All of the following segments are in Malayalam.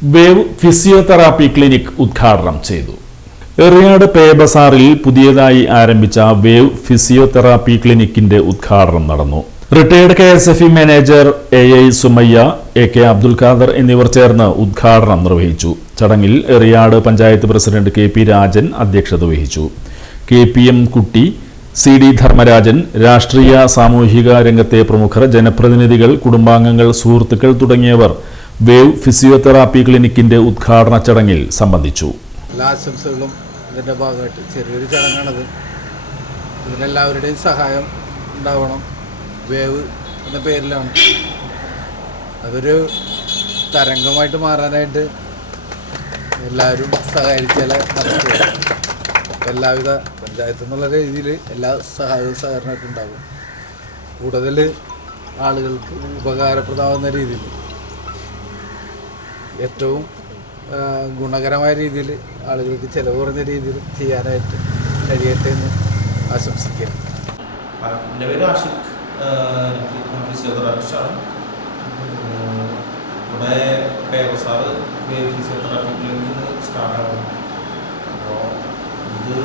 വേവ് ഫിസിയോതെറാപ്പി ക്ലിനിക് ഉദ്ഘാടനം ചെയ്തു. എറിയാട് പേ ബസാറിൽ പുതിയതായി ആരംഭിച്ച വേവ് ഫിസിയോതെറാപ്പി ക്ലിനിക്കിന്റെ ഉദ്ഘാടനം നടന്നു. Retired KSFE manager AI Sumayya, AK Abdul Khader എന്നിവർ ചേർന്ന് ഉദ്ഘാടനം നിർവഹിച്ചു. ചടങ്ങിൽ എറിയാട് പഞ്ചായത്ത് പ്രസിഡന്റ് KP രാജൻ അധ്യക്ഷത വഹിച്ചു. KPM കുട്ടി, CD ധർമ്മരാജൻ, രാഷ്ട്രീയ സാമൂഹിക രംഗത്തെ പ്രമുഖർ, ജനപ്രതിനിധികൾ, കുടുംബാംഗങ്ങൾ, സുഹൃത്തുക്കൾ തുടങ്ങിയവർ വേവ് ഫിസിയോതെറാപ്പി ക്ലിനിക്കിന്റെ ഉദ്ഘാടന ചടങ്ങിൽ സംബന്ധിച്ചു. എല്ലാ ആശംസകളും ഇതിൻ്റെ ഭാഗമായിട്ട് ചെറിയൊരു ചടങ്ങാണത്. ഇതിനെല്ലാവരുടെയും സഹായം ഉണ്ടാവണം. വേവ് എന്ന പേരിലാണ്. അതൊരു തരംഗമായിട്ട് മാറാനായിട്ട് എല്ലാവരും സഹകരിച്ചാൽ നടക്കുക. എല്ലാവിധ പഞ്ചായത്ത് എന്നുള്ള രീതിയിൽ എല്ലാ സഹായവും സഹകരണമൊക്കെ ഉണ്ടാകും. കൂടുതൽ ആളുകൾക്ക് ഉപകാരപ്രദമാകുന്ന രീതിയിൽ ഏറ്റവും ഗുണകരമായ രീതിയിൽ ആളുകൾക്ക് ചിലവ് കുറഞ്ഞ രീതിയിൽ ചെയ്യാനായിട്ട് കഴിയട്ടെ എന്ന് ആശംസിക്കുകയാണ്. എൻ്റെ പേര് ആഷിഖ്, ഫിസിയോതെറാപ്പിസ്റ്റാണ്. ഇവിടെ പേ ബസാർ വേവ് ഫിസിയോതെറാപ്പി ക്ലിനിക്കിന് സ്റ്റാർട്ടാണ്. അപ്പോൾ ഇത്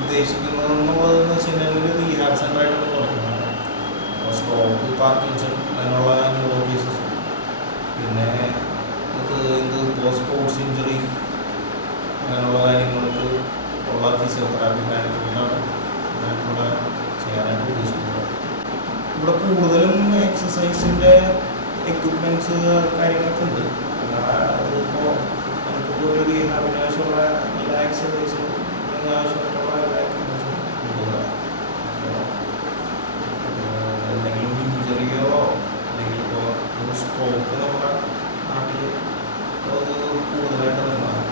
ഉദ്ദേശിക്കുന്നതെന്ന് വെച്ച് കഴിഞ്ഞാൽ ഒരു റീഹാബ് സെൻ്ററായിട്ടാണ് തുടങ്ങുന്നത്. അപ്പോൾ സ്ട്രോക്ക്, പാർക്കിൻസൺ അങ്ങനെയുള്ള ന്യൂറോ കേസസ്, പിന്നെ സ്പോർട്സ് ഇഞ്ചുറി അങ്ങനെയുള്ള കാര്യങ്ങൾക്ക് ഉള്ള ഫിസിയോതെറാപ്പി മാനേജ്മെൻറ്റാണ് ഞാനിവിടെ ചെയ്യാനായിട്ട് ഉദ്ദേശിക്കുന്നത്. ഇവിടെ കൂടുതലും എക്സസൈസിൻ്റെ എക്യുപ്മെൻറ്റ്സ് കാര്യങ്ങളൊക്കെ ഉണ്ട്. അതിപ്പോൾ നമുക്കിപ്പോൾ ഒരു റീഹാബിന് ആവശ്യമുള്ള എല്ലാ എക്സസൈസും ആവശ്യമായിട്ടുള്ള എല്ലാ എക്യുപ്മെൻറ്റ്സും ഉണ്ട്. എന്തെങ്കിലും ഇഞ്ചുറിയോ അല്ലെങ്കിൽ ഇപ്പോൾ സ്ട്രോക്ക് നമ്മുടെ നാട്ടിൽ അത് കൂടുതലായിട്ട് നിന്നാണ്.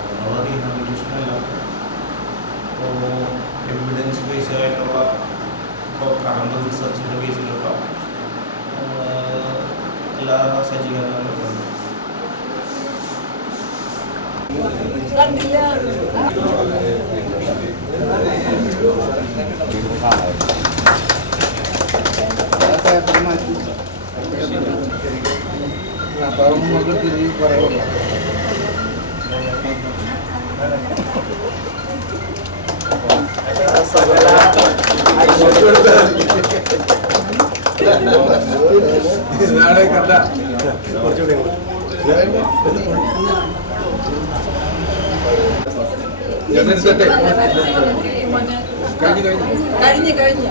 അതിനുള്ള റീഹാബിലിറ്റേഷനല്ല, ഇപ്പോൾ എവിഡൻസ് ബേസ്ഡ് ആയിട്ടുള്ള ഇപ്പോൾ കറണ്ട് റിസർച്ചിൻ്റെ ബേസിലുള്ള എല്ലാ സജ്ജീകരണങ്ങളും ഉണ്ട്. കഴിഞ്ഞു